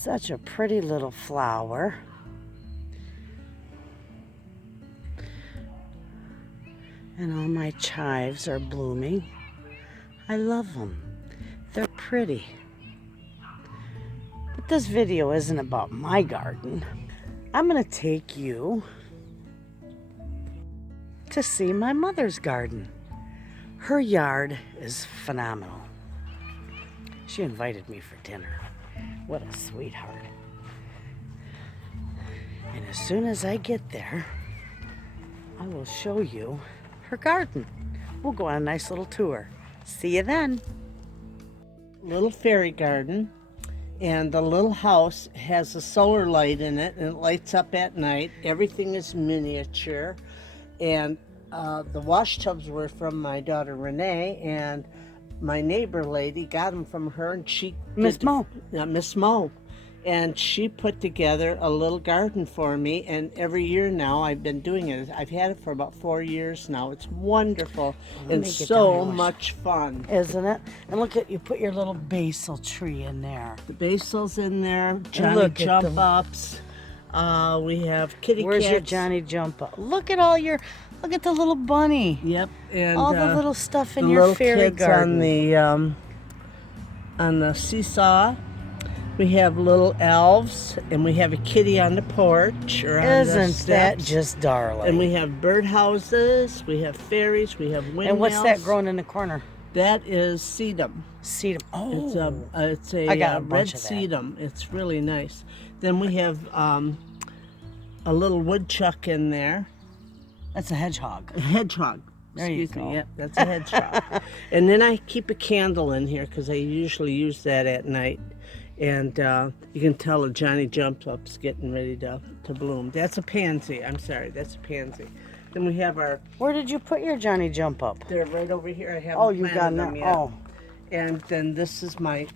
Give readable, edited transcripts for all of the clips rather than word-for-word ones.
Such a pretty little flower. And all my chives are blooming. I love them. They're pretty. But this video isn't about my garden. I'm going to take you to see my mother's garden. Her yard is phenomenal. She invited me for dinner. What a sweetheart. And as soon as I get there, I will show you her garden. We'll go on a nice little tour. See you then. Little fairy garden, and the little house has a solar light in it, and it lights up at night. Everything is miniature, and the wash tubs were from my daughter Renee, and my neighbor lady got them from her, and she Miss Mo, and she put together a little garden for me. And every year now I've been doing it. I've had it for about 4 years now. It's wonderful and so much fun, isn't it? And look at, you put your little basil tree in there. The basil's in there. Johnny jump ups. We have kitty cats. Where's your Johnny jump up? Look at all your. Look at the little bunny. Yep, and all the little stuff in your fairy garden. On the seesaw. We have little elves, and we have a kitty on the porch. Isn't that just darling? And we have bird-houses, we have fairies, we have windmills. And what's that growing in the corner? That is sedum. Sedum. Oh, it's a red sedum. It's really nice. Then we have a little woodchuck in there. That's a hedgehog. A hedgehog. Excuse me. Yeah, that's a hedgehog. And then I keep a candle in here because I usually use that at night. And you can tell a Johnny jump up's getting ready to bloom. That's a pansy. I'm sorry, that's a pansy. Then we have our. Where did you put your Johnny jump up? They're right over here. I haven't planted them yet. Oh. And then this is my.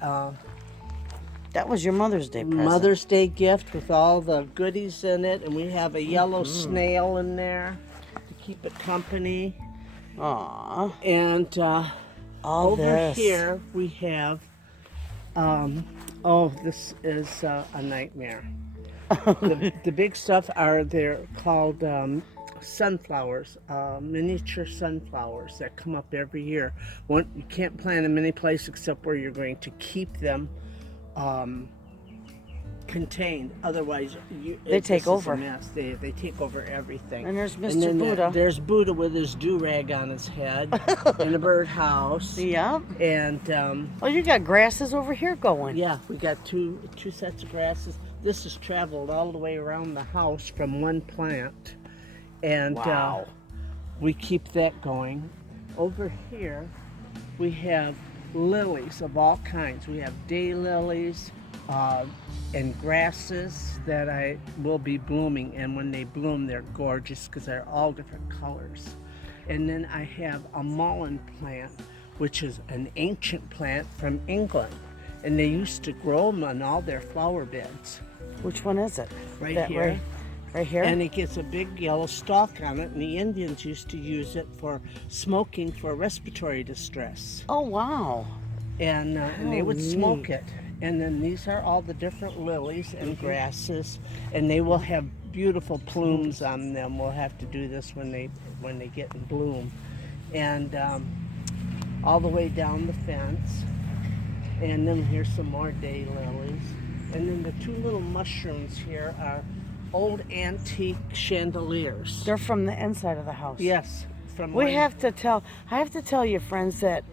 That was your Mother's Day present. Mother's Day gift with all the goodies in it, and we have a yellow snail in there to keep it company. Aww. And over here we have. Oh, this is a nightmare. The big stuff they're called sunflowers, miniature sunflowers that come up every year. You can't plant them any place except where you're going to keep them contained. Otherwise, they take over. A mess. They take over everything. And there's Mr. Buddha. There's Buddha with his do-rag on his head in a birdhouse. Yeah. And oh, you got grasses over here going. Yeah, we got two sets of grasses. This has traveled all the way around the house from one plant, and wow. We keep that going. Over here, we have lilies of all kinds. We have daylilies. And grasses that will be blooming, and when they bloom they're gorgeous because they're all different colors. And then I have a mullein plant, which is an ancient plant from England, and they used to grow them on all their flower beds. Which one is it? Right here. Right here? And it gets a big yellow stalk on it, and the Indians used to use it for smoking for respiratory distress. Oh wow. And they would smoke it. And then these are all the different lilies and grasses, and they will have beautiful plumes on them. We'll have to do this when they get in bloom. And all the way down the fence. And then here's some more daylilies. And then the two little mushrooms here are old antique chandeliers. They're from the inside of the house. Yes. I have to tell you, friends, that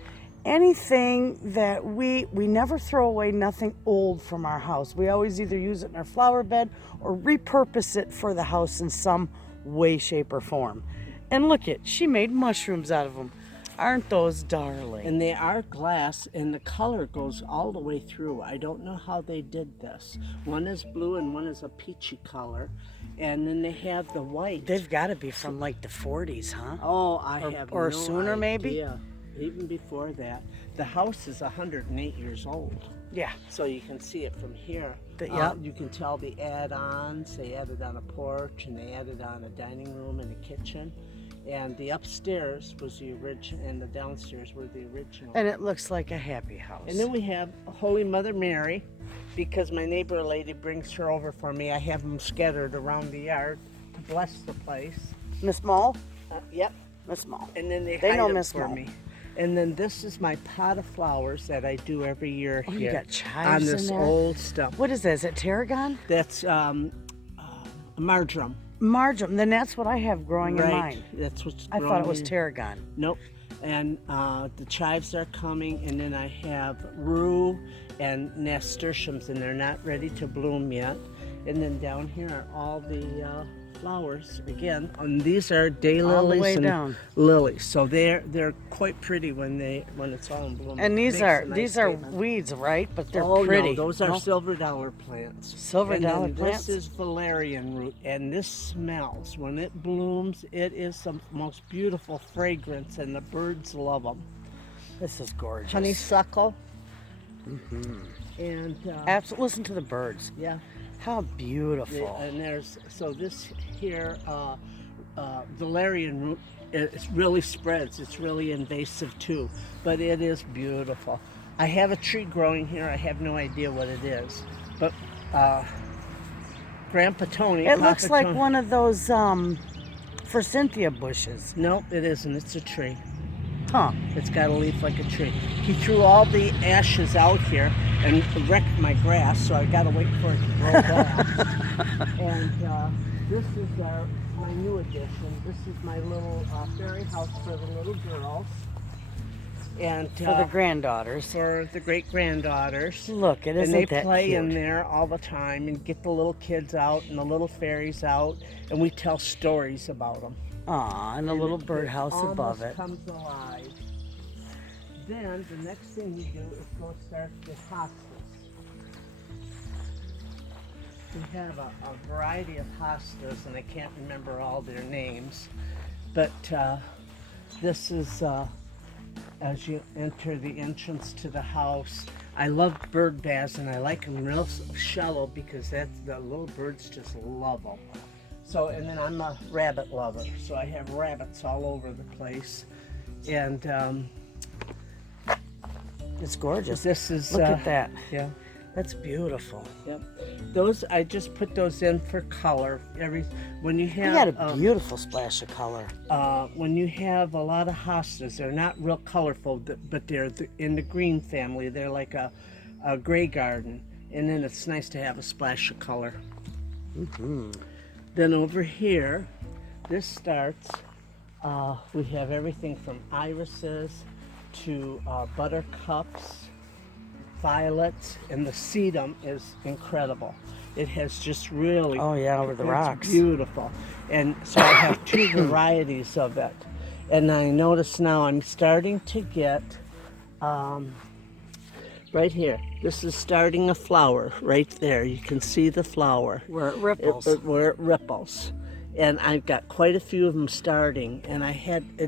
anything that we never throw away nothing old from our house. We always either use it in our flower bed or repurpose it for the house in some way, shape, or form. And look she made mushrooms out of them. Aren't those darling? And they are glass, and the color goes all the way through. I don't know how they did this. One is blue and one is a peachy color. And then they have the white. They've got to be from like the 40s, huh? Oh, or sooner, maybe? Even before that. The house is 108 years old. Yeah. So you can see it from here. You can tell the add-ons. They added on a porch, and they added on a dining room and a kitchen. And the upstairs was the original, and the downstairs were the original. And it looks like a happy house. And then we have Holy Mother Mary, because my neighbor lady brings her over for me. I have them scattered around the yard to bless the place. Miss Mall? Yep. Miss Mall. And then they know hide Miss them for Mall. me. And then this is my pot of flowers that I do every year here. You got chives on this in there? old stuff. What is that? Is it tarragon? That's marjoram. Marjoram. Then that's what I have growing in mine. That's what's I thought it was tarragon. Nope. And the chives are coming, and then I have rue and nasturtiums, and they're not ready to bloom yet. And then down here are all the flowers again. And these are daylilies All the way and down. lilies. So they're quite pretty when it's all in bloom. And these are weeds, right? But they're pretty. No, those are silver dollar plants. Silver dollar plants. This is valerian root, and this smells. When it blooms, it is the most beautiful fragrance, and the birds love them. This is gorgeous. Honeysuckle. And absolutely. Listen to the birds. Yeah. How beautiful. And so this here valerian root, it really spreads. It's really invasive too, but it is beautiful. I have a tree growing here. I have no idea what it is, but Grandpa Tony. It looks like one of those forsythia bushes. No, it isn't. It's a tree. Huh. It's got a leaf like a tree. He threw all the ashes out here and wrecked my grass, so I got to wait for it to grow back. And this is my new addition. This is my little fairy house for the little girls. And for the granddaughters. For the great-granddaughters. Look, it isn't that cute. And they play in there all the time and get the little kids out and the little fairies out, and we tell stories about them. Aw, and a little birdhouse above it. Comes alive. Then the next thing you do is go start the hostas. We have a variety of hostas, and I can't remember all their names, but this is as you enter the entrance to the house. I love bird baths, and I like them real shallow because the little birds just love them. So, and then I'm a rabbit lover, so I have rabbits all over the place, and it's gorgeous. This is look at that. Yeah, that's beautiful. Yep. Those I just put those in for color. When you have you got a beautiful splash of color. When you have a lot of hostas, they're not real colorful, but they're in the green family. They're like a gray garden, and then it's nice to have a splash of color. Then over here, this starts, we have everything from irises to buttercups, violets, and the sedum is incredible. It has just really... Oh yeah, over the rocks. Beautiful. And so I have two varieties of it. And I notice now I'm starting to get, right here, this is starting a flower right there. You can see the flower. Where it ripples. Where it ripples. And I've got quite a few of them starting. And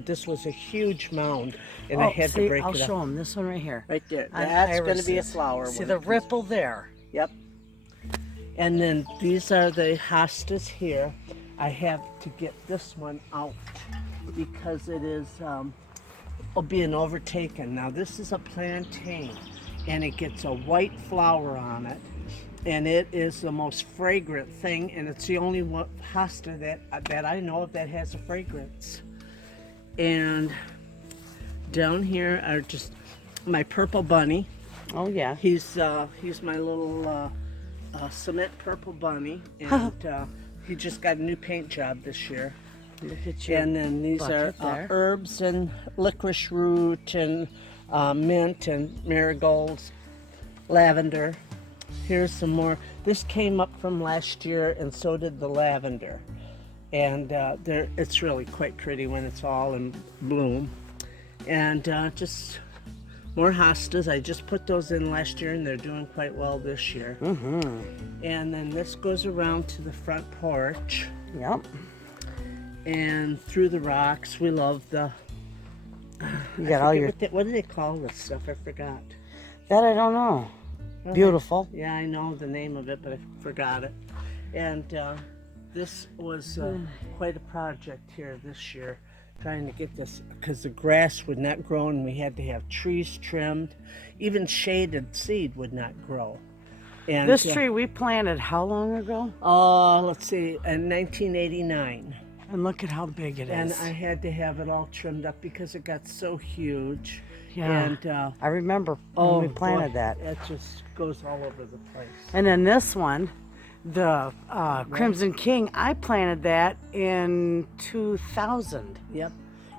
this was a huge mound. And I had to break it up. I'll show them. This one right here. Right there. That's going to be a flower. See the ripple there? Yep. And then these are the hostas here. I have to get this one out because it is being overtaken. Now this is a plantain, and it gets a white flower on it, and it is the most fragrant thing, and it's the only one hosta that I know of that has a fragrance. And down here are just my purple bunny. Oh yeah. He's my little cement purple bunny, and he just got a new paint job this year. Look at you. And then these are herbs and licorice root and mint and marigolds, lavender. Here's some more. This came up from last year, and so did the lavender. And it's really quite pretty when it's all in bloom. And just more hostas. I just put those in last year, and they're doing quite well this year. And then this goes around to the front porch. Yep. And through the rocks. We love the... You got all your... What do they call this stuff? I forgot. That I don't know. Okay. Beautiful. Yeah, I know the name of it, but I forgot it. And this was quite a project here this year trying to get this, because the grass would not grow and we had to have trees trimmed. Even shaded seed would not grow. And this tree we planted how long ago? Let's see, in 1989. And look at how big it is. And I had to have it all trimmed up because it got so huge. Yeah, and I remember when we planted that. It just goes all over the place. And then this one, the Crimson King, I planted that in 2000. Yep,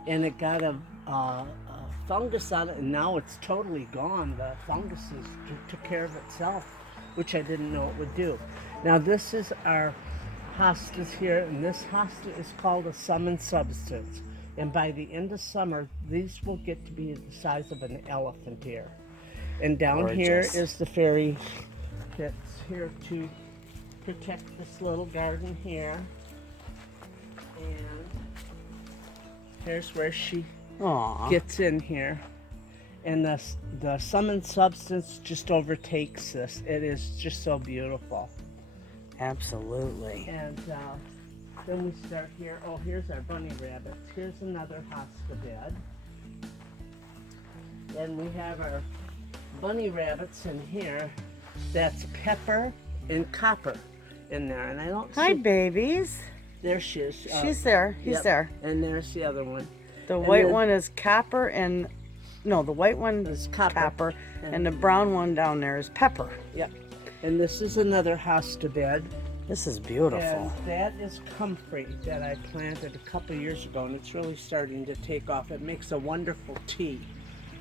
and it got a fungus on it, and now it's totally gone. The fungus took care of itself, which I didn't know it would do. Now this is our hostas here, and this hosta is called a summon substance. And by the end of summer, these will get to be the size of an elephant here. And down here is the fairy that's here to protect this little garden here. And here's where she gets in here. And the summon substance just overtakes this. It is just so beautiful. Absolutely. And then we start here. Oh, here's our bunny rabbits. Here's another hosta bed. And we have our bunny rabbits in here. That's Pepper and Copper in there. And I don't see... Hi, babies. There she is. She's there. He's there. And there's the other one. The white one is Copper and... No, the white one is Copper. And the brown one down there is Pepper. Yep. And this is another hosta bed. This is beautiful. And that is comfrey that I planted a couple years ago, and it's really starting to take off. It makes a wonderful tea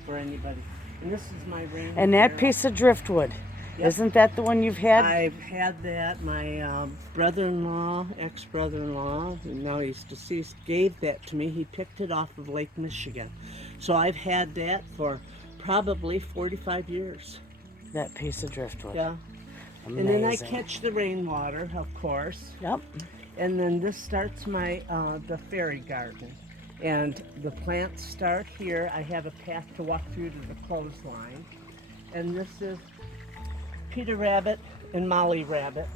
for anybody. And this is my rain. And that piece of driftwood, isn't that the one you've had? I've had that. My brother-in-law, ex-brother-in-law, and now he's deceased, gave that to me. He picked it off of Lake Michigan. So I've had that for probably 45 years. That piece of driftwood. Yeah. Amazing. And then I catch the rainwater, of course. Yep. And then this starts my the fairy garden. And the plants start here. I have a path to walk through to the clothesline. And this is Peter Rabbit and Molly Rabbit.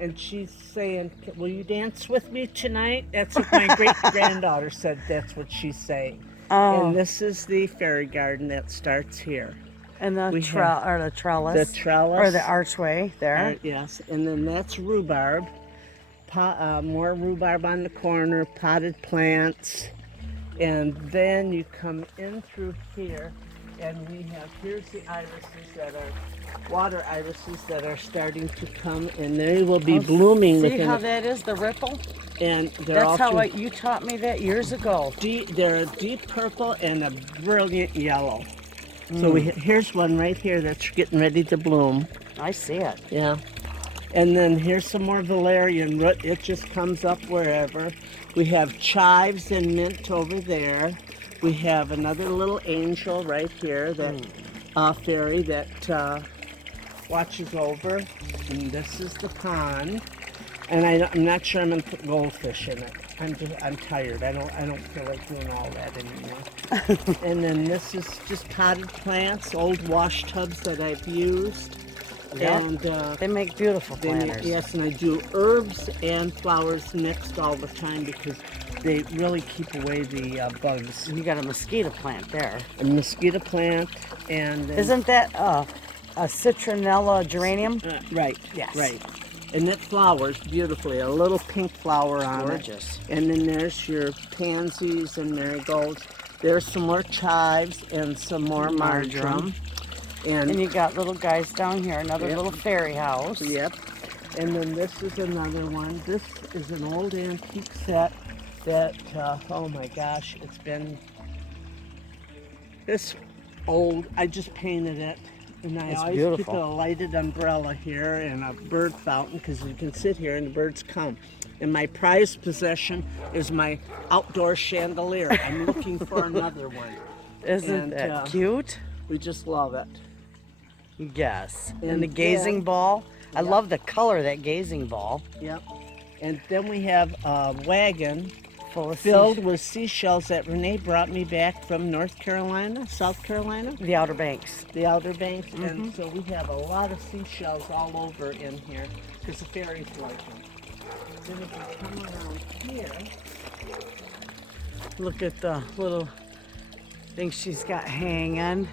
And she's saying, will you dance with me tonight? That's what my great-granddaughter said. That's what she's saying. Oh. And this is the fairy garden that starts here. And the trellis. The trellis. Or the archway there. Yes. And then that's rhubarb. More rhubarb on the corner, potted plants. And then you come in through here, and we have, here's the irises that are, water irises that are starting to come, and they will be blooming see within. See how that is, the ripple? And they're That's how you taught me that years ago. They're a deep purple and a brilliant yellow. So here's one right here that's getting ready to bloom. I see it. Yeah. And then here's some more valerian root. It just comes up wherever. We have chives and mint over there. We have another little angel right here, that fairy that watches over. And this is the pond. And I'm not sure I'm gonna put goldfish in it. I'm tired. I don't feel like doing all that anymore. And then this is just potted plants, old wash tubs that I've used. Yep. And they make beautiful planters. Yes, and I do herbs and flowers mixed all the time because they really keep away the bugs. You got a mosquito plant there. A mosquito plant, and isn't that a citronella geranium? Right. Yes. Right. And it flowers beautifully, a little pink flower on Gorgeous. it. And then there's your pansies and marigolds. There's some more chives and some more marjoram. And you got little guys down here, another little fairy house. Yep. And then this is another one. This is an old antique set that, oh my gosh, it's been this old. I just painted it. And I always keep a lighted umbrella here and a bird fountain because you can sit here and the birds come. And my prized possession is my outdoor chandelier. I'm looking for another one. Isn't that cute? We just love it. Yes. And the gazing ball. I love the color of that gazing ball. Yep. And then we have a wagon filled with seashells that Renee brought me back from North Carolina, South Carolina. The Outer Banks. The Outer Banks. Mm-hmm. And so we have a lot of seashells all over in here because the fairies like them. Then if you come around here, Look at the little thing she's got hanging.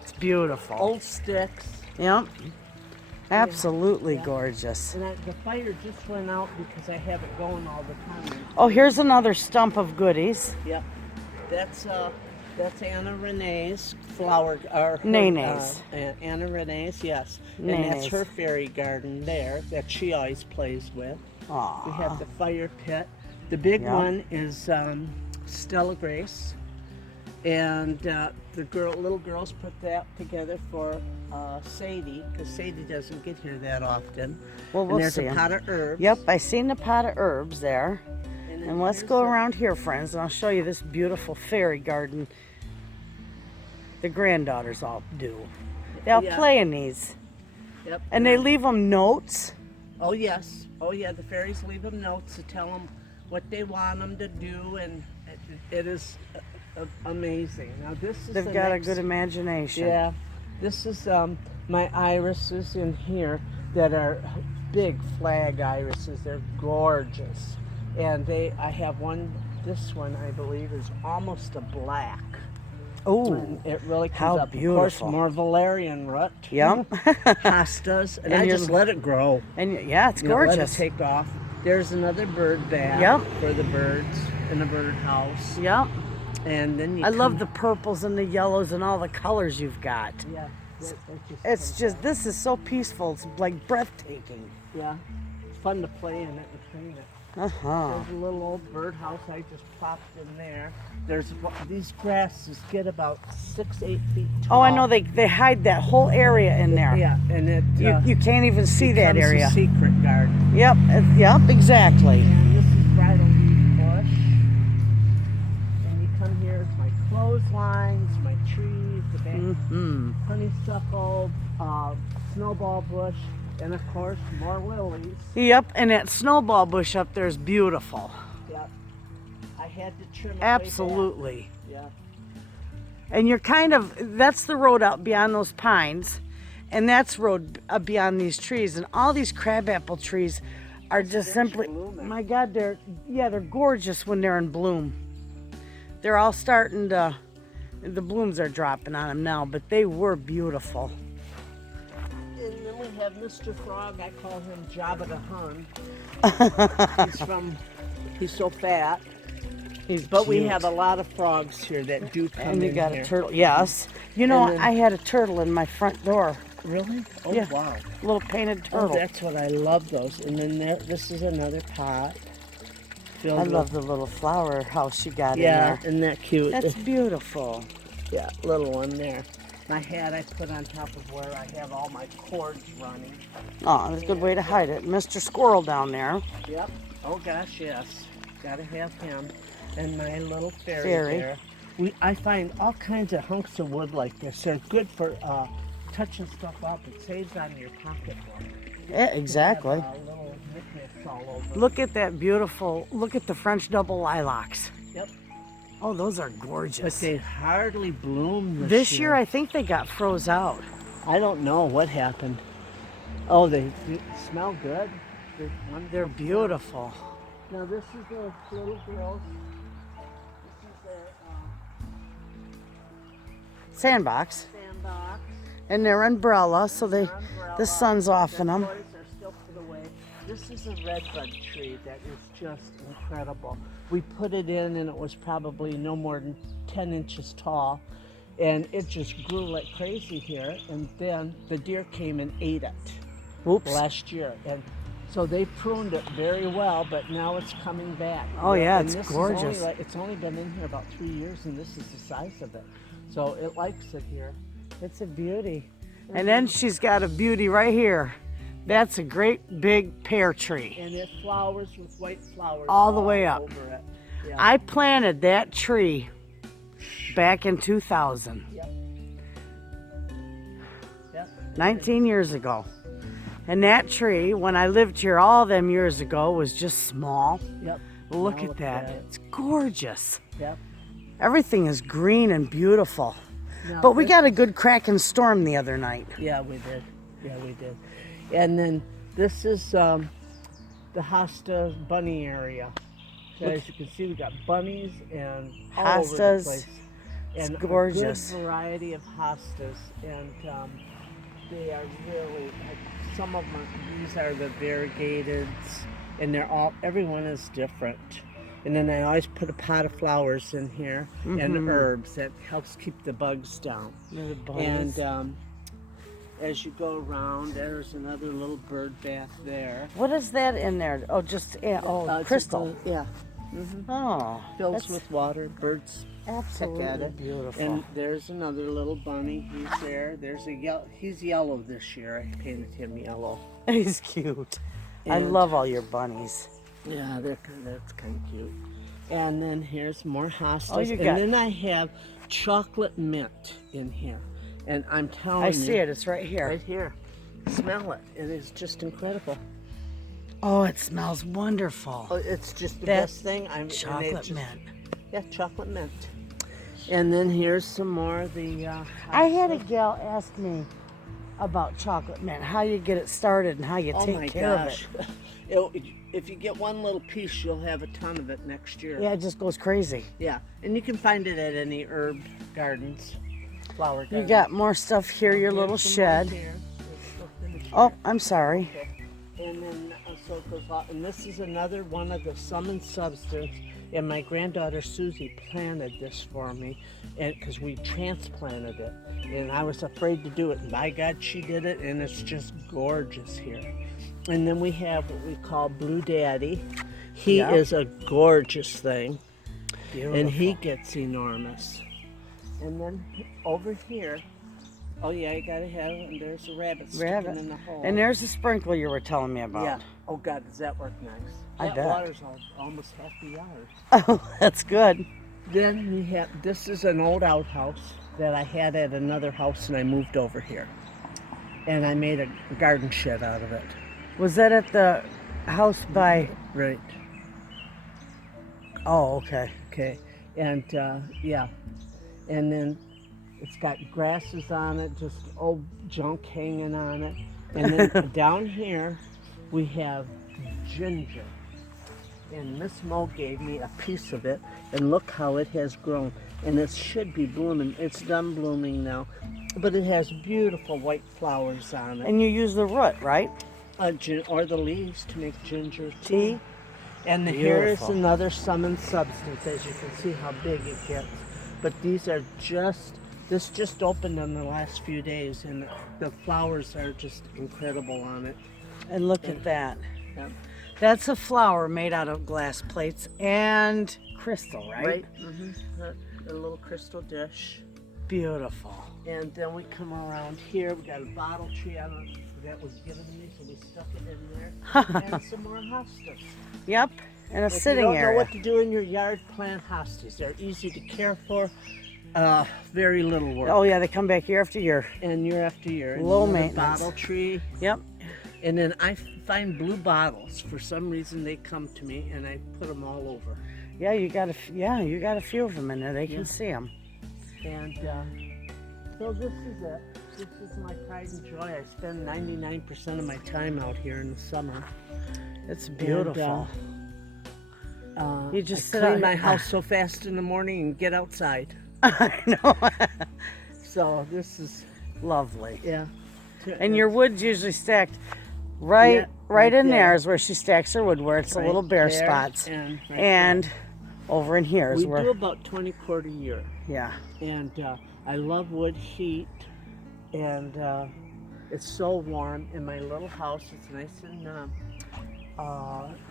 It's beautiful. Old sticks. Yep. Absolutely Yeah. gorgeous. And the fire just went out because I have it going all the time. Oh, here's another stump of goodies. Yep. That's Anna Renee's flower. Nene's. Anna Renee's, yes. Nene's. And that's her fairy garden there that she always plays with. Aww. We have the fire pit. The big one is Stella Grace. And the little girls put that together for Sadie, because Sadie doesn't get here that often. Well, we'll and there's see a pot of herbs. Yep, I seen the pot of herbs there. And let's go around here, friends, and I'll show you this beautiful fairy garden. The granddaughters all do. They all play in these. Yep. And they leave them notes. Oh, yes. Oh, yeah, the fairies leave them notes to tell them what they want them to do, and it is amazing. Now, this is They've got a good imagination. Yeah. This is my irises in here that are big flag irises. They're gorgeous. And I have one, this one I believe is almost a black. Oh, it really comes how up. beautiful. Of course, more valerian root. Yep. Hostas. And I just let it grow. And yeah, it's gorgeous. Let it take off. There's another bird bath for the birds in a bird house. Yep. And then I love the purples and the yellows and all the colors you've got. Yeah. It's just, this is so peaceful. It's like breathtaking. Yeah. It's fun to play in it and clean it. Uh-huh. There's a little old birdhouse I just popped in there. These grasses get about 6-8 feet tall. Oh, I know, they hide that whole area in there. Yeah, and it you can't even see that area. A secret garden. Yep, yep, exactly. And this is bridal leaf bush. And you come here, it's my clotheslines, my trees, the back honeysuckle, snowball bush. And of course, more lilies. Yep, and that snowball bush up there is beautiful. Yep. I had to trim it. Absolutely. Yeah. And you're that's the road out beyond those pines, and that's road beyond these trees. And all these crabapple trees are just simply, my God, they're gorgeous when they're in bloom. They're all starting to, the blooms are dropping on them now, but they were beautiful. And then we have Mr. Frog. I call him Jabba the Hun. He's so fat. But we have a lot of frogs here that do come in. And you got a turtle. Yes. You know, I had a turtle in my front door. Really? Oh, yeah. Wow. Little painted turtle. Oh, that's what I love those. And then this is another pot. I love the little flower house you got in there. Yeah, isn't that cute? That's beautiful. Yeah, little one there. My hat I put on top of where I have all my cords running. Oh, that's a good way to hide it. Mr. Squirrel down there. Yep. Oh gosh, yes. Gotta have him. And my little fairy there. I find all kinds of hunks of wood like this. They're good for touching stuff up. It saves on your pocketbook. Yeah, exactly. Little knickknacks all over. Look at that beautiful, look at the French double lilacs. Yep. Oh, those are gorgeous. But they hardly bloom this year. I think they got froze out. I don't know what happened. Oh, they smell good. They're beautiful. Now this is the little girls. This is their sandbox. Sandbox. And their umbrella, so the sun's off in them. The toys are still put away. This is a redbud tree that is just incredible. We put it in and it was probably no more than 10 inches tall. And it just grew like crazy here. And then the deer came and ate it. Oops. Last year. And so they pruned it very well, but now it's coming back. Oh yeah, and it's gorgeous. It's only been in here about 3 years, and this is the size of it. So it likes it here. It's a beauty. And then she's got a beauty right here. That's a great big pear tree. And it flowers with white flowers all the way up. Over it. Yeah. I planted that tree back in 2000. Yep. 19 years ago. And that tree, when I lived here all them years ago, was just small. Yep. Look at that. It's gorgeous. Yep. Everything is green and beautiful. But we got a good cracking storm the other night. Yeah, we did. Yeah, we did. And then this is the hosta bunny area. As you can see, we got bunnies and all over the place. And it's gorgeous. A good variety of hostas, and they are really, some of them, these are the variegateds, and everyone is different. And then I always put a pot of flowers in here and herbs that helps keep the bugs down. And as you go around, there's another little bird bath there. What is that in there? Oh, just crystal. Yeah. Oh, fills with water. Birds absolutely pick at it. Beautiful. And there's another little bunny. He's there. There's a yellow. He's yellow this year. I painted him yellow. He's cute. I love all your bunnies. Yeah, that's kind of cute. And then here's more hostas. Oh, and then I have chocolate mint in here. And I'm telling you. I see it. It's right here. Right here. Smell it. It is just incredible. Oh, it smells wonderful. Oh, it's just the best thing. Chocolate mint. Yeah, chocolate mint. And then here's some more of the... I had a gal ask me about chocolate mint, how you get it started and how you take care of it. If you get one little piece, you'll have a ton of it next year. Yeah, it just goes crazy. Yeah, and you can find it at any herb gardens, flower gardens. You got more stuff here, your little shed. Oh, I'm sorry. Okay. And then so it goes on. And this is another one of the Summon Substance. And my granddaughter Susie planted this for me, and because we transplanted it, and I was afraid to do it, and by God, she did it, and it's just gorgeous here. And then we have what we call Blue Daddy. He is a gorgeous thing. Beautiful. And he gets enormous. And then over here, oh yeah, you gotta have it. And there's a rabbit sticking in the hole. And there's the sprinkler you were telling me about. Yeah. Oh God, does that work nice? I bet. Water's almost half the yard. Oh, that's good. Then we have, this is an old outhouse that I had at another house, and I moved over here. And I made a garden shed out of it. Was that at the house by? Right. Oh, okay. Okay. And yeah. And then it's got grasses on it, just old junk hanging on it. And then down here we have ginger. And Miss Mo gave me a piece of it, and look how it has grown. And it should be blooming. It's done blooming now, but it has beautiful white flowers on it. And you use the root, right? Or the leaves to make ginger tea. And here is another Summon Substance. As you can see how big it gets. But these are this just opened in the last few days, and the flowers are just incredible on it. And look at that. Yeah. That's a flower made out of glass plates and crystal, right? Right. A little crystal dish. Beautiful. And then we come around here. We got a bottle tree. I don't know if that was given to me, so we stuck it in there. And some more hostas. Yep. And a sitting area. If you don't know what to do in your yard, plant hostas. They're easy to care for. Very little work. Oh yeah, they come back year after year. And year after year. Low maintenance. Bottle tree. Yep. And then I find blue bottles. For some reason, they come to me, and I put them all over. Yeah, you got a few of them in there. They can see them. And so this is it. This is my pride and joy. I spend 99% of my time out here in the summer. It's beautiful. And, you just I clean my house so fast in the morning and get outside. I know. So this is lovely. Yeah. And your wood's usually stacked right in there is where she stacks her wood, where it's a little bare spots. And over in here is where we do about 20 quart a year. Yeah. And I love wood heat, and it's so warm in my little house. It's nice and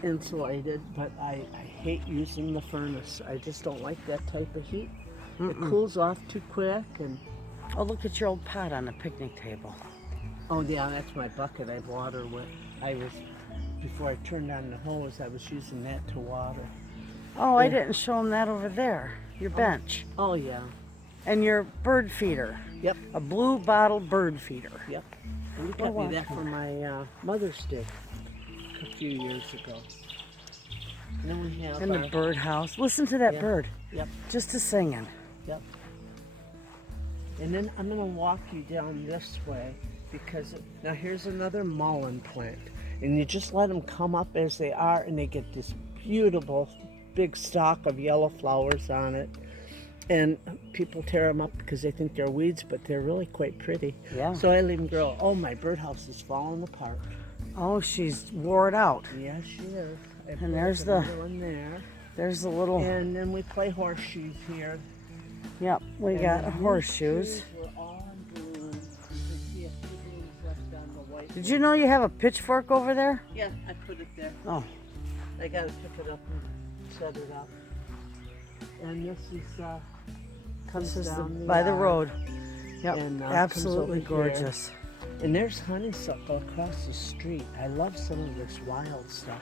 insulated, but I hate using the furnace. I just don't like that type of heat. It cools off too quick. And oh, look at your old pot on the picnic table. Oh yeah, that's my bucket I water with. Before I turned on the hose, I was using that to water. Oh, I didn't show them that over there. Your bench. Oh yeah. And your bird feeder. Yep. A blue bottle bird feeder. Yep. And you got me that for my Mother's Day a few years ago. And then we have the bird house. Listen to that bird. Yep. Just a singing. Yep. And then I'm gonna walk you down this way, because now here's another mullein plant, and you just let them come up as they are, and they get this beautiful big stalk of yellow flowers on it. And people tear them up because they think they're weeds, but they're really quite pretty. Yeah. So I leave them grow. Oh, my birdhouse is falling apart. Oh, she's wore it out. Yeah, she is. And there's the one there. There's the little. And then we play horseshoes here. Yep, we got horseshoes. Were all in bloom. You can see a few blooms left on the white. Did you know you have a pitchfork over there? Yeah, I put it there. Oh. I gotta pick it up and set it up. And this is comes down by the road. Yep, and, absolutely gorgeous. And there's honeysuckle across the street. I love some of this wild stuff.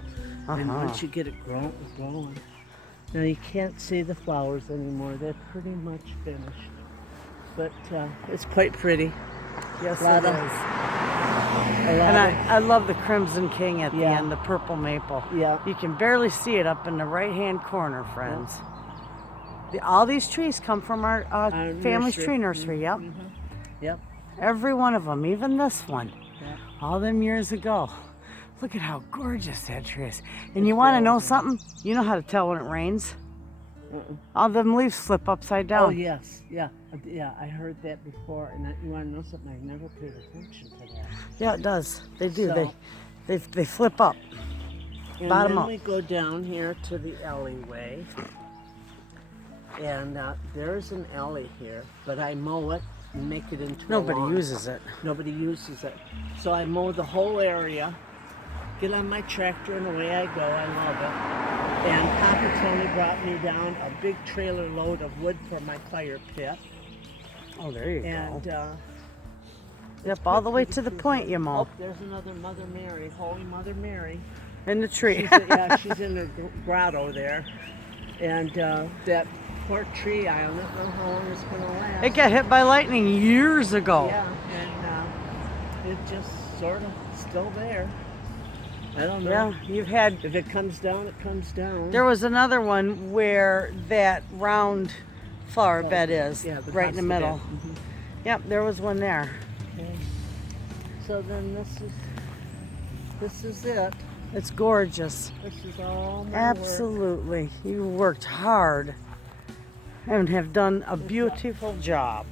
And once you get it growing. Now you can't see the flowers anymore. They're pretty much finished. But it's quite pretty. Yes, it is. And I love the Crimson King at the end, the purple maple. Yeah. You can barely see it up in the right-hand corner, friends. All these trees come from our family's tree nursery, yep. Mm-hmm. Yep. Every one of them, even this one. Yep. All them years ago. Look at how gorgeous that tree is. And you want to know something? You know how to tell when it rains? All them leaves flip upside down. Oh, yes. Yeah. Yeah, I heard that before. And you want to know something? I never paid attention to that. Yeah, it does. They do. So, they flip up. And Bottom then up. we go down here to the alleyway. And there's an alley here, but I mow it and make it into a lawn. Uses it. Nobody uses it. So I mow the whole area, get on my tractor, and away I go. I love it. And Papa Tony brought me down a big trailer load of wood for my fire pit. Oh, there you go. And yep, all the way to the point you mow. Oh, there's another Mother Mary, Holy Mother Mary. In the tree. She's in the grotto there. And that poor tree, I don't know how long it's going to last. It got hit by lightning years ago. Yeah, and it just sort of still there. I don't know. Yeah, you've had. If it comes down, it comes down. There was another one where that round flower bed is, right in the middle. Mm-hmm. Yep, there was one there. Okay. So then this is it. It's gorgeous. This is all my Absolutely. You worked hard and have done a beautiful job.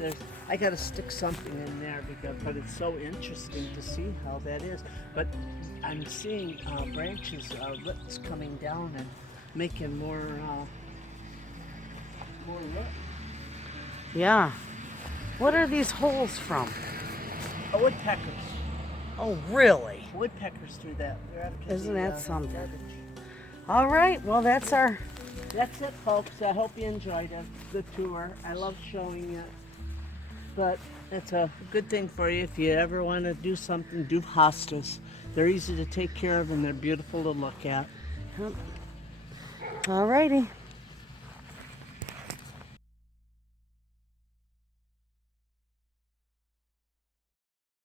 Yeah, I got to stick something in there but it's so interesting to see how that is. But I'm seeing branches, roots coming down and making more root. Yeah. What are these holes from? Woodpeckers. Oh, really? Woodpeckers through that. Isn't that something? All right. Well, that's it, folks. I hope you enjoyed the tour. I love showing it. But it's a good thing for you if you ever want to do something, do hostas. They're easy to take care of and they're beautiful to look at. All righty.